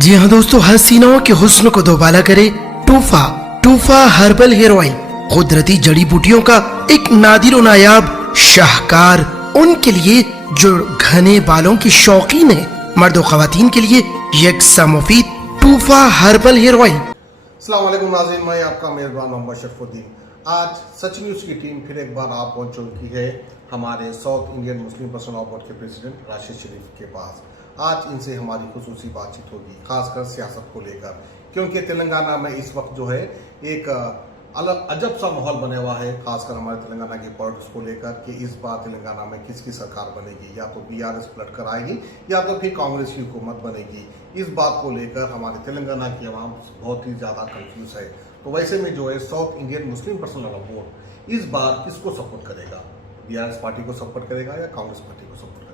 जी हाँ दोस्तों, हसीनाओं के हुस्न को दोबाला करे टूफा। टूफा हर्बल हेयर ऑयल कुदरती जड़ी बूटियों का एक नादिर और नायाब शाहकार, उनके लिए जो घने बालों की शौकीन है, मर्द और खवातीन के लिए यकसा मुफीद टूफा हर्बल हेयर ऑयल। अस्सलाम वालेकुम नाज़रीन, मैं आपका मेज़बान मोहम्मद शरफुद्दीन। आज सच न्यूज़ की टीम फिर एक बार आप पहुंच चुकी है हमारे south Indian Muslim personal board के प्रेसिडेंट राशिद शरीफ के पास। आज इनसे हमारी खुसूसी बातचीत होगी, खासकर सियासत को लेकर, क्योंकि तेलंगाना में इस वक्त जो है एक अलग अजब सा माहौल बना हुआ है, खासकर हमारे तेलंगाना की पॉलिटिक्स को लेकर कि इस बार तेलंगाना में किसकी सरकार बनेगी, या तो बीआरएस पलट कर आएगी या तो फिर कांग्रेस की हुकूमत बनेगी। इस बात को लेकर हमारे तेलंगाना की आवाम बहुत ही ज़्यादा कंफ्यूज है। तो वैसे में जो है south Indian Muslim personal board इस बार किसको सपोर्ट करेगा? बीआरएस पार्टी को सपोर्ट करेगा या कांग्रेस पार्टी को सपोर्ट करेगा?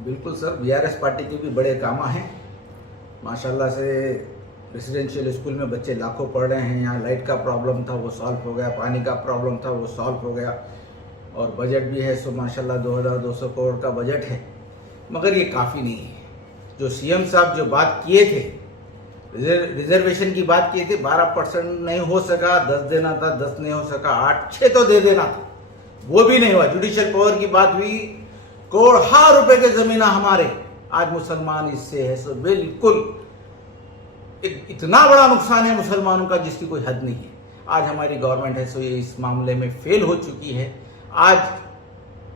बिल्कुल सर, बीआरएस पार्टी के भी बड़े काम हैं। माशाल्लाह से रेसिडेंशियल स्कूल में बच्चे लाखों पढ़ रहे हैं। यहाँ लाइट का प्रॉब्लम था वो सॉल्व हो गया, पानी का प्रॉब्लम था वो सॉल्व हो गया, और बजट भी है सो माशाल्लाह 2200 करोड़ का बजट है। मगर ये काफ़ी नहीं है। जो सीएम साहब जो बात किए थे, रिजर्वेशन की बात किए थे, 12% नहीं हो सका, 10 देना था, 10 नहीं हो सका, 8-6 तो दे देना था, वो भी नहीं हुआ। जुडिशियल पावर की बात हुई, करोड़ रुपए के जमीन हमारे, आज मुसलमान इससे है सो बिल्कुल इतना बड़ा नुकसान है मुसलमानों का जिसकी कोई हद नहीं है। आज हमारी गवर्नमेंट है सो ये इस मामले में फेल हो चुकी है। आज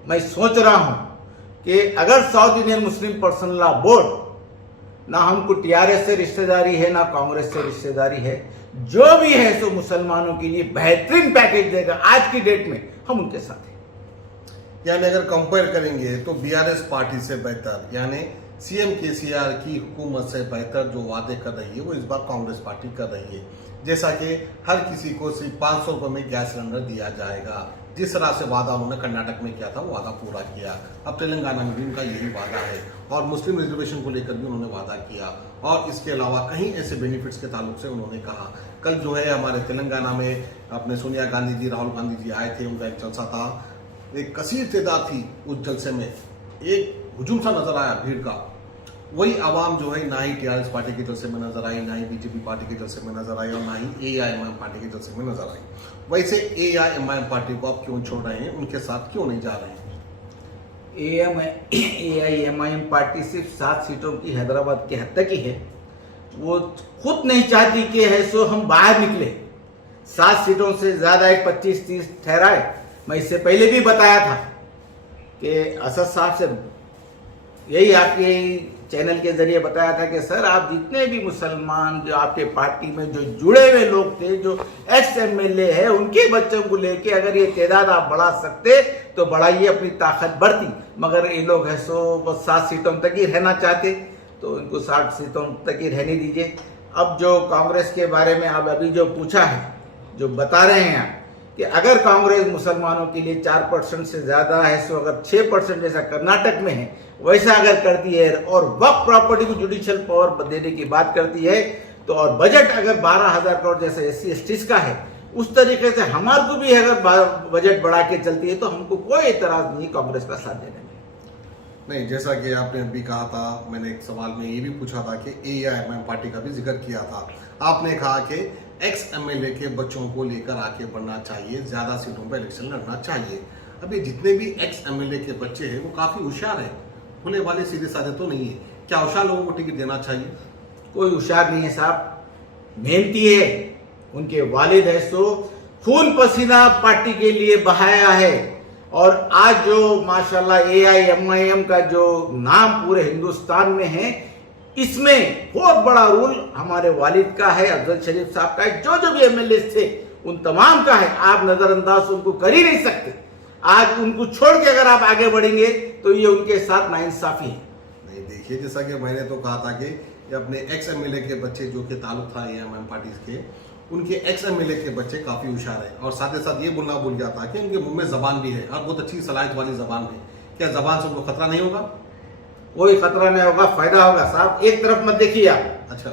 मैं सोच रहा हूं कि अगर south Indian Muslim personal law board, ना हमको टीआरएस से रिश्तेदारी है ना कांग्रेस से रिश्तेदारी है, जो भी है सो मुसलमानों के लिए बेहतरीन पैकेज देगा आज की डेट में, हम उनके साथ हैं। यानी अगर कंपेयर करेंगे तो बीआरएस पार्टी से बेहतर, यानी सीएम केसीआर की हुकूमत से बेहतर जो वादे कर रही है वो इस बार कांग्रेस पार्टी कर रही है। जैसा कि हर किसी को सिर्फ 500 रुपये में गैस सिलेंडर दिया जाएगा, जिस तरह से वादा उन्होंने कर्नाटक में किया था वो वादा पूरा किया। अब तेलंगाना में भी उनका यही वादा है, और मुस्लिम रिजर्वेशन को लेकर भी उन्होंने वादा किया, और इसके अलावा कहीं ऐसे बेनिफिट्स के ताल्लुक से उन्होंने कहा। कल जो है हमारे तेलंगाना में अपने सोनिया गांधी जी, राहुल गांधी जी आए थे, उनका एक जलसा था, एक कसीर तादाद थी उस जलसे में, एक हुजूम सा नजर आया भीड़ का। वही आवाम जो है ना ही टीआरएस पार्टी के जलसे में नजर आई, ना ही बीजेपी पार्टी के जलसे में नजर आई, और ना ही एआईएमआईएम पार्टी के जलसे में नजर आई। वैसे एआईएमआईएम पार्टी को आप क्यों छोड़ रहे हैं, उनके साथ क्यों नहीं जा रहे हैं? एआईएमआईएम पार्टी सिर्फ 7 सीटों की हैदराबाद के हद तक ही है। वो खुद नहीं चाहती कि है सो हम बाहर निकले। 7 सीटों से ज्यादा एक 25-30 ठहराए। मैं इससे पहले भी बताया था कि असद साहब से यही आपके चैनल के जरिए बताया था कि सर आप जितने भी मुसलमान जो आपके पार्टी में जो जुड़े हुए लोग थे, जो एक्स एमएलए है, उनके बच्चों को लेके अगर ये तादाद आप बढ़ा सकते तो बढ़ाइए, अपनी ताकत बढ़ती। मगर ये लोग है सो बस 7 सीटों तक ही रहना चाहते, तो इनको 60 सीटों तक ही रहने दीजिए। अब जो कांग्रेस के बारे में आप अभी जो पूछा है, जो बता रहे हैं आप कि अगर कांग्रेस मुसलमानों के लिए 4% से ज्यादा है सो अगर 6% जैसा कर्नाटक में है वैसा अगर करती है, और वक्फ प्रॉपर्टी को जुडिशियल पावर देने की बात करती है, तो और बजट अगर 12,000 करोड़ जैसे SC/ST का है, उस तरीके से हमारे को भी अगर बजट बढ़ा के चलती है तो हमको कोई एतराज नहीं कांग्रेस का साथ देने में। नहीं, जैसा कि आपने अभी कहा था, मैंने एक सवाल में ये भी पूछा था कि एआईएमआईएम पार्टी का भी जिक्र किया था। आपने कहा कि एक्स एमएलए के बच्चों को लेकर आके बढ़ना चाहिए, ज्यादा सीटों पर इलेक्शन लड़ना चाहिए। अभी जितने भी एक्स एमएलए के बच्चे हैं वो काफी होशियार है, खुले वाले सीधे साधे तो नहीं है। क्या होशियार लोगों को टिकट देना चाहिए? कोई होशियार नहीं है साहब, मेहनती है। उनके वालिद है सो खून पसीना पार्टी के लिए बहाया है, और आज जो माशाल्लाह एआईएमआईएम का जो नाम पूरे हिंदुस्तान में है, इसमें बहुत बड़ा रोल हमारे वालिद का है, अफजल शरीफ साहब का है, जो भी एमएलए थे उन तमाम का है। आप नजरअंदाज उनको कर ही नहीं सकते। आज उनको छोड़ के अगर आप आगे बढ़ेंगे तो ये उनके साथ नाइंसाफी है। नहीं, देखिए, जैसा कि मैंने तो कहा था कि अपने एक्स एमएलए के बच्चे जो कि ताल्लुक था एआईएमआईएम पार्टी के, उनके एक्स एमएलए के बच्चे काफी होशियार है, और साथ ही साथ ये बोलना भूल गया था कि उनके मुंह में जबान भी है, और बहुत अच्छी सलाहियत वाली जबान है। क्या जबान से उनको खतरा नहीं होगा? कोई खतरा नहीं होगा, फायदा होगा साहब। एक तरफ मत देखिए आप, अच्छा,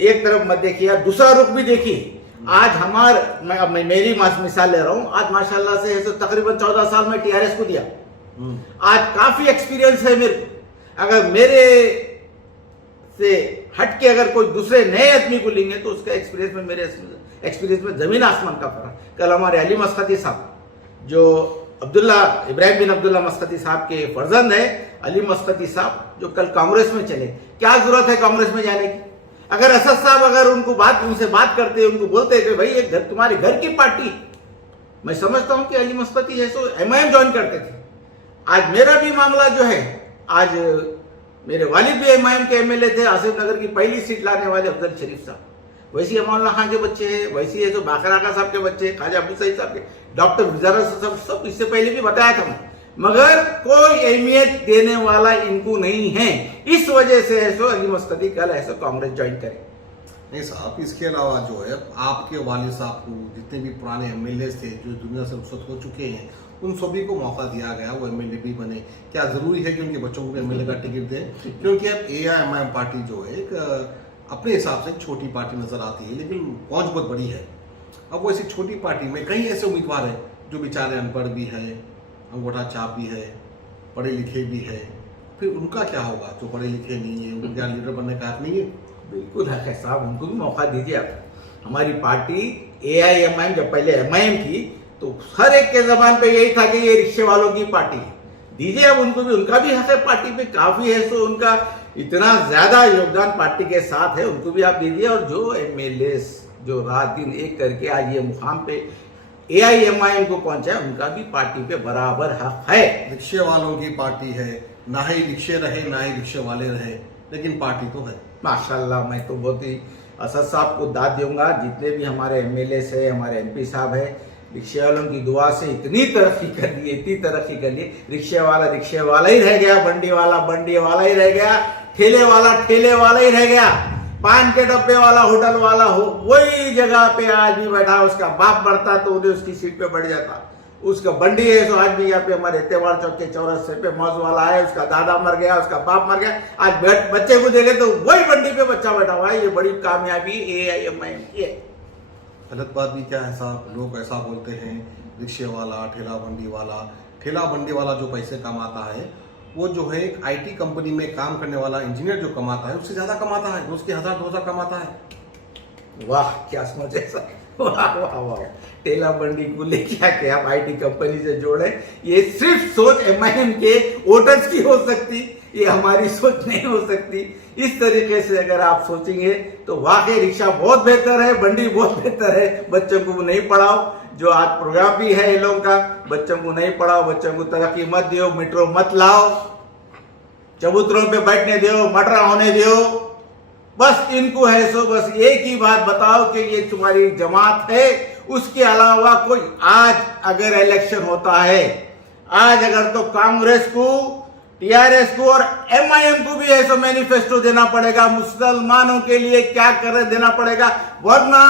एक तरफ मत देखिए आप, दूसरा रुख भी देखिए। आज मैं मेरी मिसाल ले रहा हूं, आज माशाल्लाह से है तो तकरीबन 14 साल में टीआरएस को दिया। आज काफी एक्सपीरियंस है मेरे को। अगर मेरे से हट के अगर कोई दूसरे नए आदमी को लेंगे तो उसका एक्सपीरियंस में मेरे एक्सपीरियंस में जमीन आसमान का फर्क। कल हमारे अली मस्कती साहब जो इब्राहिम बिन अब्दुल्ला मस्कती साहब के फर्जंद है, अली मस्कती साहब जो कल कांग्रेस में चले, क्या जरूरत है कांग्रेस में जाने की? अगर असद साहब अगर उनसे बात करते, उनको बोलते कि भाई ये तुम्हारे घर की पार्टी, मैं समझता हूं कि अली मस्कती है सो एमआईएम ज्वाइन करते थे। आज मेरा भी मामला जो है, आज मेरे वालिद भी एमआईएम के एमएलए थे, आसिफ नगर की पहली सीट लाने वाले अफजल शरीफ साहब, वैसी अमानुल्लाह खान के बच्चे हैं, वैसी है जो बाकर आका साहब के बच्चे, ख्वाजा अबू सईद साहब के, डॉक्टर गुजारा साहब, सब इससे पहले भी बताया था मैं, मगर कोई अहमियत देने वाला इनको नहीं है। इस वजह से ऐसो अली मस्कती कल ऐसो कांग्रेस ज्वाइन करे। नहीं साहब, इसके अलावा जो है आपके वालिद साहब को जितने भी पुराने एमएलए थे जो दुनिया से रुखसत हो चुके हैं, उन सभी को मौका दिया गया, वो एमएलए भी बने। क्या जरूरी है कि उनके बच्चों को भी एमएलए का टिकट दें? क्योंकि अब एआईएमआईएम पार्टी जो है एक अपने हिसाब से छोटी पार्टी नजर आती है, लेकिन पहुंच बहुत बड़ी है। अब वो ऐसी छोटी पार्टी में कई ऐसे उम्मीदवार हैं जो बेचारे अनपढ़ भी है, अंगूठा छाप भी है, पढ़े लिखे भी है, फिर उनका क्या होगा? जो पढ़े लिखे नहीं है, उनको क्या लीडर बनने का हक नहीं है? बिल्कुल है साहब, उनको भी मौका दीजिए आप। हमारी पार्टी एआईएमआईएम जब पहले एमआईएम थी तो हर एक के जबान पे यही था कि ये रिक्शे वालों की पार्टी है, दीजिए अब उनको भी, उनका भी हक है पार्टी पे, काफी है सो उनका इतना ज्यादा योगदान पार्टी के साथ है, उनको भी आप दीजिए। और जो एमएलए जो रात दिन एक करके आज ये मुकाम पे एआईएमआईएम को पहुंचा है, उनका भी पार्टी पे बराबर हक है। रिक्शे वालों की पार्टी है, ना ही रिक्शे रहे ना ही रिक्शे वाले रहे, लेकिन पार्टी तो है। माशाल्लाह, मैं तो बहुत ही असद साहब को दाद दूंगा, जितने भी हमारे एमएलए है, हमारे एमपी साहब है, रिक्शे वालों की दुआ से इतनी तरक्की कर ली, इतनी तरक्की कर ली। रिक्शे वाला ही रह गया, बंडी वाला ही रह गया, ठेले वाला ही रह गया, पान के डब्बे वाला होटल वाला हो वही जगह पे आज भी बैठा, उसका बाप बढ़ता तो उन्हें उसकी सीट पे बढ़ जाता, उसका बंडी है तो आज भी यहाँ पे हमारे त्योहार चौक के चौरस्ते पे मौज वाला है, उसका दादा मर गया, उसका बाप मर गया, आज बच्चे को देखे तो वही बंडी पे बच्चा बैठा हुआ है। ये बड़ी कामयाबी एआईएमआईएम की है। गलत बात भी क्या है साहब? लोग ऐसा बोलते हैं रिक्शे वाला, ठेला बंडी वाला जो पैसे कमाता है, वो जो है एक आईटी कंपनी में काम करने वाला इंजीनियर जो कमाता है उससे ज्यादा कमाता है, रोज के 1000-2000 कमाता है। वाह क्या समझ है सर, वाह वाह वाह। ठेला बंडी को लेके आके आप आईटी कंपनी से जोड़े, ये सिर्फ सोच एमआईएम के वोटर्स की हो सकती, ये हमारी सोच नहीं हो सकती। इस तरीके से अगर आप सोचेंगे तो वाकई रिक्शा बहुत बेहतर है, बंडी बहुत बेहतर है। बच्चों को नहीं पढ़ाओ, जो आज प्रोग्राम भी है इन लोगों का, बच्चों को नहीं पढ़ाओ, बच्चों को तरक्की मत दो, मेट्रो मत लाओ, चबूतरों पे बैठने दो, मटरा होने दो, बस इनको है सो बस एक ही बात बताओ कि ये तुम्हारी जमात है, उसके अलावा कोई। आज अगर इलेक्शन होता है, आज अगर तो कांग्रेस को, टीआरएस को और एमआईएम को भी ऐसा मैनिफेस्टो देना पड़ेगा, मुसलमानों के लिए क्या कर देना पड़ेगा, वरना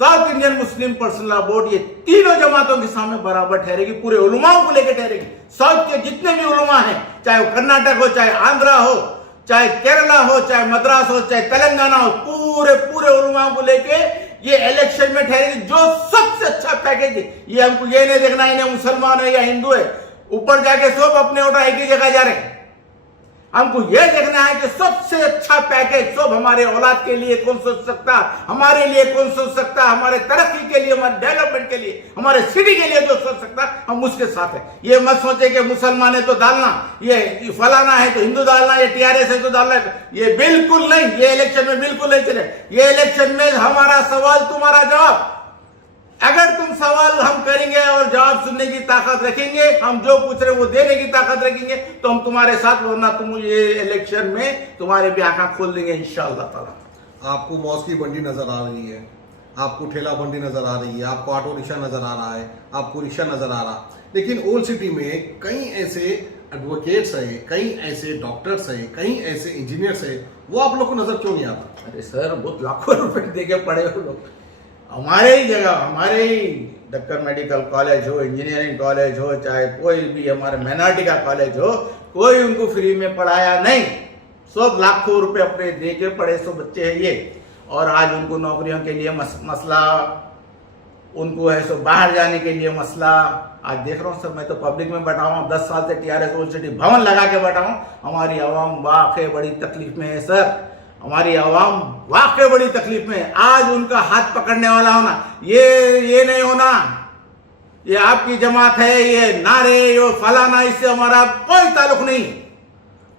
south Indian Muslim personal law board ये तीनों जमातों के सामने बराबर ठहरेगी, पूरे उलमाओं को लेकर ठहरेगी। साउथ के जितने भी उलमा हैं, चाहे वो कर्नाटक हो, चाहे आंध्रा हो, चाहे केरला हो, चाहे मद्रास हो, चाहे तेलंगाना हो, पूरे उलमाओं को लेके ये इलेक्शन में ठहरेगी। जो सबसे अच्छा पैकेज है, ये हमको ये नहीं देखना है मुसलमान है या हिंदू है, ऊपर जाके सब अपने वोट एक ही जगह जा रहे हैं। हमको यह देखना है कि सबसे अच्छा पैकेज सब हमारे औलाद के लिए कौन सोच सकता, हमारे लिए कौन सोच सकता, हमारे तरक्की के लिए, हमारे डेवलपमेंट के लिए, हमारे सिटी के लिए जो सोच सकता, हम उसके साथ हैं। ये मत सोचे कि मुसलमान है तो डालना, ये फलाना है तो हिंदू डालना, ये टीआरएस है तो डालना, ये बिल्कुल नहीं, ये इलेक्शन में बिल्कुल नहीं चले। ये इलेक्शन में हमारा सवाल तुम्हारा जवाब, अगर तुम सवाल हम करेंगे और जवाब सुनने की ताकत रखेंगे, हम जो पूछ रहे वो देने की ताकत रखेंगे, तो हम तुम्हारे साथ, वरना तुम ये इलेक्शन में तुम्हारे भी आंखें खोल देंगे इंशाअल्लाह ताला। आपको मौज की बंडी नजर आ रही है, आपको ठेला बंडी नजर आ रही है, आपको ऑटो रिक्शा नजर आ रहा है, आपको रिक्शा नजर आ रहा, लेकिन ओल्ड सिटी में कई ऐसे एडवोकेट्स है, कई ऐसे डॉक्टर्स है, कई ऐसे इंजीनियर्स है, वो आप लोग को नजर क्यों नहीं आता? अरे सर, बहुत लाखों रुपए दे के पड़े हो लोग, हमारे ही जगह, हमारे ही डक्कर मेडिकल कॉलेज हो, इंजीनियरिंग कॉलेज हो, चाहे कोई भी हमारे माइनॉरिटी का कॉलेज हो, कोई उनको फ्री में पढ़ाया नहीं, सब लाखों रुपए अपने दे के पढ़े सो बच्चे हैं ये। और आज उनको नौकरियों के लिए मसला, उनको है सो बाहर जाने के लिए मसला। आज देख रहा हूँ सर, मैं तो पब्लिक में बैठा हूँ, 10 साल से टीआरएस ओल्ड सिटी भवन लगा के बैठा हूँ, हमारी आवाम वाकई बड़ी तकलीफ में है सर। हमारी आवाम वाकई बड़ी तकलीफ में है। आज उनका हाथ पकड़ने वाला होना, ये नहीं होना, ये आपकी जमात है, ये नारे, ये फलाना, इससे हमारा कोई ताल्लुक नहीं।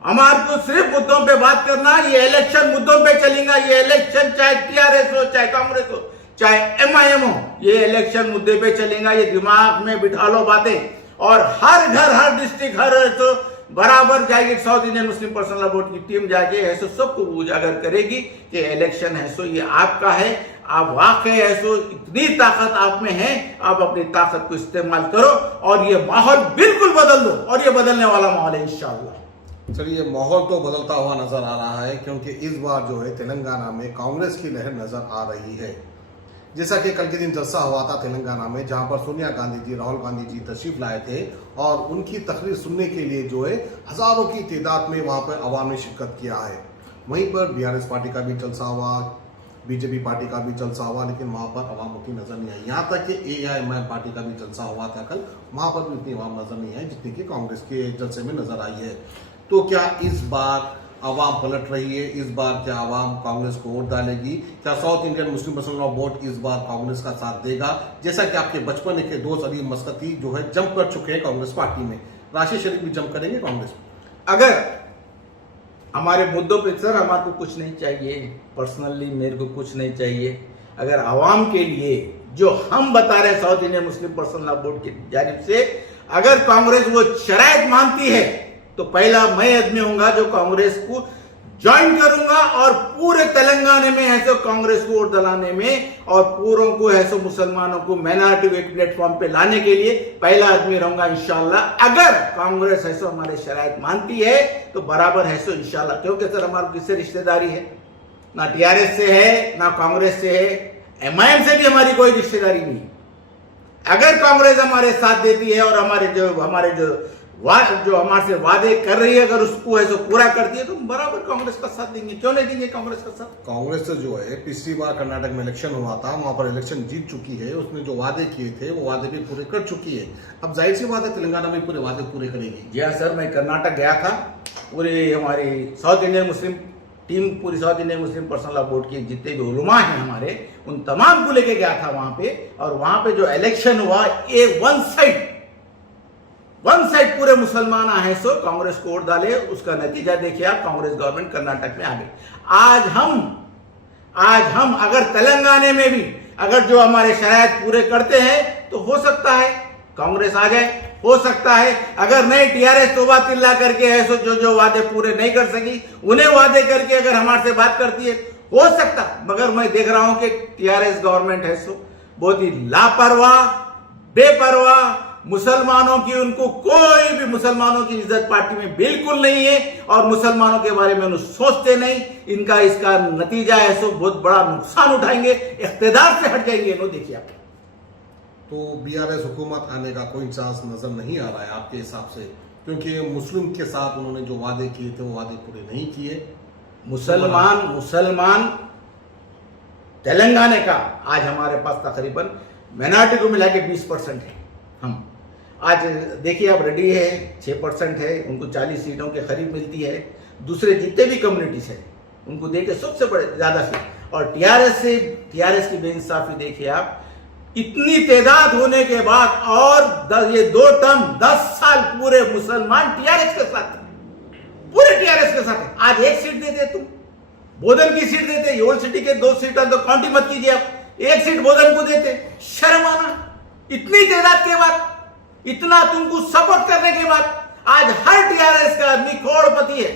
हमारे को सिर्फ मुद्दों पे बात करना, ये इलेक्शन मुद्दों पे चलेगा। ये इलेक्शन चाहे टीआरएस हो, चाहे कांग्रेस हो, चाहे एमआईएम हो, ये इलेक्शन मुद्दे पे चलेगा। ये दिमाग में बिठा लो बातें, और हर घर, हर डिस्ट्रिक्ट, हर तो बराबर जाएगी। South Indian Muslim personal law board की टीम जाके ऐसे सबको उजागर करेगी कि इलेक्शन है सो ये आपका है, आप वाकई है सो इतनी ताकत आप में है, आप अपनी ताकत को इस्तेमाल करो और ये माहौल बिल्कुल बदल दो, और ये बदलने वाला माहौल है इंशाअल्लाह। चलिए, माहौल तो बदलता हुआ नजर आ रहा है, क्योंकि इस बार जो है तेलंगाना में कांग्रेस की लहर नजर आ रही है। जैसा कि कल के दिन जलसा हुआ था तेलंगाना में, जहां पर सोनिया गांधी जी, राहुल गांधी जी तशरीफ लाए थे और उनकी तकरीर सुनने के लिए जो है हजारों की तादाद में वहां पर अवाम ने शिरकत किया है। वहीं पर बीआरएस पार्टी का भी जलसा हुआ, बीजेपी पार्टी का भी जलसा हुआ, लेकिन वहां पर अवाम उतनी नजर नहीं आई। यहाँ तक कि एआईएमआईएम पार्टी का भी जलसा हुआ था कल, वहां पर भी उतनी अवाम नजर नहीं आई जितनी कि कांग्रेस के जलसे में नजर आई है। तो क्या इस बार अवाम पलट रही है? इस बार क्या अवाम कांग्रेस को वोट डालेगी? क्या south Indian Muslim personal law board इस बार कांग्रेस का साथ देगा? जैसा कि आपके बचपन के दोस्त अली मस्कती जो है जंप कर चुके हैं कांग्रेस पार्टी में, राशिद शरीफ भी जंप करेंगे कांग्रेस में। अगर हमारे मुद्दों पे सर हमारे को कुछ नहीं चाहिए, पर्सनली मेरे को कुछ नहीं चाहिए। अगर आवाम के लिए जो हम बता रहे हैं south Indian Muslim personal law board की जानिब से, अगर कांग्रेस वो शराइत मानती है तो पहला मैं आदमी होऊंगा जो कांग्रेस को ज्वाइन करूंगा और पूरे तेलंगाना में है सो कांग्रेस को वोट दिलाने में और पूरों को है सो मुसलमानों को माइनॉरिटी एक प्लेटफॉर्म पे लाने के लिए पहला आदमी रहूंगा इंशाल्लाह। अगर कांग्रेस है सो हमारे शराइत मानती है तो बराबर है सो इंशाल्लाह, क्योंकि सर हमारी किससे रिश्तेदारी है? ना टीआरएस से है, ना कांग्रेस से है, एमआईएम से भी हमारी कोई रिश्तेदारी नहीं। अगर कांग्रेस हमारे साथ देती है और हमारे जो हमारे से वादे कर रही है अगर उसको ऐसे पूरा करती है तो बराबर कांग्रेस का साथ देंगे। क्यों नहीं देंगे कांग्रेस का साथ? कांग्रेस से जो है पिछली बार कर्नाटक में इलेक्शन हुआ था, वहां पर इलेक्शन जीत चुकी है, उसने जो वादे किए थे वो वादे भी पूरे कर चुकी है। अब जाहिर सी बात है तेलंगाना में पूरे वादे पूरे करेगी। जी हाँ सर, मैं कर्नाटक गया था, पूरी हमारी साउथ इंडियन मुस्लिम टीम, पूरी south Indian Muslim personal law board के जितने भी उलमा हैं हमारे, उन तमाम को लेके गया था वहां पे। और वहां पे जो इलेक्शन हुआ ये वन साइड पूरे मुसलमान है सो कांग्रेस को वोट डाले, उसका नतीजा देखिए आप, कांग्रेस गवर्नमेंट कर्नाटक में आ गई। आज हम अगर तेलंगाना में भी अगर जो हमारे शरायत पूरे करते हैं तो हो सकता है कांग्रेस आ जाए, हो सकता है अगर नहीं टीआरएस तौबा तिल्ला करके है सो जो वादे पूरे नहीं कर सकी उन्हें वादे करके अगर हमारे से बात करती है हो सकता। मगर मैं देख रहा हूं कि टीआरएस गवर्नमेंट है सो बहुत ही लापरवाह, बेपरवाह, मुसलमानों की उनको कोई भी मुसलमानों की इज्जत पार्टी में बिल्कुल नहीं है और मुसलमानों के बारे में उन्हें सोचते नहीं। इनका इसका नतीजा है सो बहुत बड़ा नुकसान उठाएंगे, इख्तिदार से हट जाएंगे। नो देखिए आप, तो बीआरएस हुकूमत आने का कोई चांस नजर नहीं आ रहा है आपके हिसाब से, क्योंकि मुस्लिम के साथ उन्होंने जो वादे किए थे वो वादे पूरे नहीं किए। मुसलमान तेलंगाना का आज हमारे पास तकरीबन माइनॉरिटी को मिला के 20% है। हम आज देखिए आप रेडी है 6% है, उनको 40 सीटों के करीब मिलती है। दूसरे जितने भी कम्युनिटीज है उनको देखे सबसे बड़े ज्यादा सीट। और टीआरएस की बेइंसाफी देखिए आप, इतनी तादाद होने के बाद और ये 2 टर्म 10 साल पूरे मुसलमान टीआरएस के साथ, पूरे टीआरएस के साथ। आज 1 सीट देते तुम, बोधन की सीट देते, ओल्ड सिटी के 2 सीट तो काउंटी मत कीजिए आप, 1 सीट बोधन को देते। शर्म आना, इतनी तादाद के बाद, इतना तुमको सपोर्ट करने के बाद आज हर टीआरएस का आदमी करोड़पति है।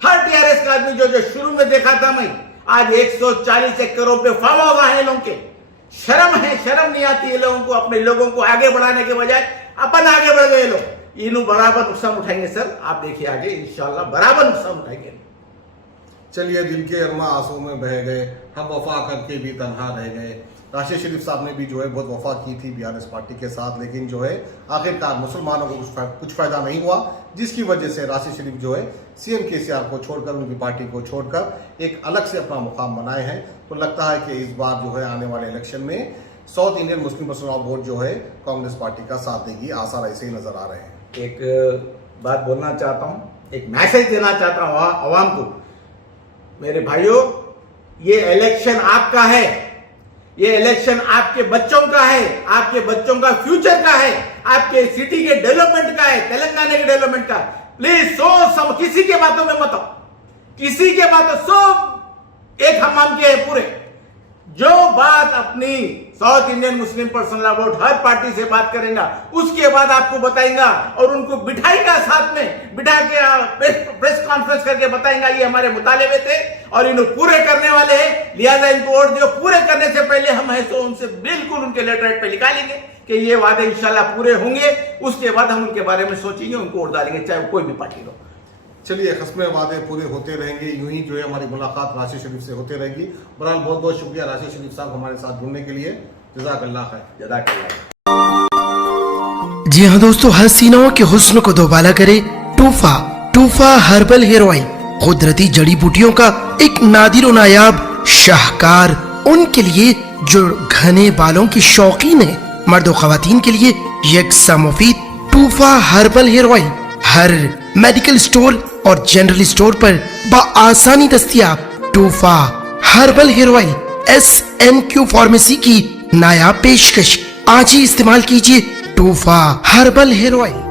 हर टीआरएस का आदमी जो शुरू में देखा था मैं, आज 140 करोड़ पे फार्म हाउस है लोगों के। शर्म नहीं आती है लोगों को, अपने लोगों को आगे बढ़ाने के बजाय अपन आगे बढ़ गए लोग। इन्हों बराबर नुकसान उठाएंगे सर, आप देखिए आगे इंशाल्लाह बराबर नुकसान उठाएंगे। चलिए, दिल के अरमा आंसू में बह गए, हम वफा करके भी तन्हा रह गए। राशिद शरीफ साहब ने भी जो है बहुत वफा की थी बीआरएस पार्टी के साथ, लेकिन जो है आखिरकार मुसलमानों को कुछ फायदा नहीं हुआ, जिसकी वजह से राशिद शरीफ जो है सीएम केसीआर को छोड़कर, उनकी पार्टी को छोड़कर एक अलग से अपना मुकाम बनाए हैं। तो लगता है कि इस बार जो है आने वाले इलेक्शन में south Indian Muslim personal law board जो है कांग्रेस पार्टी का साथ देगी, आसार ऐसे ही नजर आ रहे हैं। एक बात बोलना चाहता हूँ, एक मैसेज देना चाहता हूँ आवाम को। मेरे भाइयों, ये इलेक्शन आपका है, ये इलेक्शन आपके बच्चों का है, आपके बच्चों का फ्यूचर का है, आपके सिटी के डेवलपमेंट का है, तेलंगाना के डेवलपमेंट का। प्लीज किसी के बातों में मत आओ, किसी के बातों, सब एक हमाम के हैं पूरे। जो बात अपनी south Indian Muslim personal about her party से बात करेगा, उसके बाद आपको बताएगा और उनको बिठाएगा, साथ में बिठा के प्रेस कॉन्फ्रेंस करके बताएगा ये हमारे मुतालिबे थे और इन्हें पूरे करने वाले हैं, लिहाजा इनको वोट दियो। पूरे करने से पहले हम है तो उनसे बिल्कुल उनके लेटरहेड पे लिखा लेंगे कि ये वादे इंशाल्लाह पूरे होंगे, उसके बाद हम उनके बारे में सोचेंगे, उनको वोट डालेंगे, चाहे कोई भी पार्टी हो। चलिए, खस्मे वादे पूरे होते रहेंगे, यूं ही जो है हमारी मुलाकात राशि शरीफ से होते रहेगी। बहरहाल बहुत बहुत शुक्रिया राशि शरीफ साहब हमारे साथ जुड़ने के लिए। जज़ाकल्लाह खैर। जज़ाकल्लाह। जी हाँ दोस्तों, हसीनाओं के हुस्न को दोबाला करे टूफा हर्बल हेयर ऑयल, कुदरती जड़ी बूटियों का एक नादिर नायाब शाहकार, उनके लिए जो घने बालों की शौकीन है, मर्द और खवातीन के लिए यकसा मुफीद टूफा हर्बल हेयर ऑयल हर मेडिकल स्टोर और जनरल स्टोर पर बआसानी दस्तयाब। टूफा herbal hair oil SNQ pharmacy की नायाब पेशकश, आज ही इस्तेमाल कीजिए टूफा हर्बल हेयर ऑयल।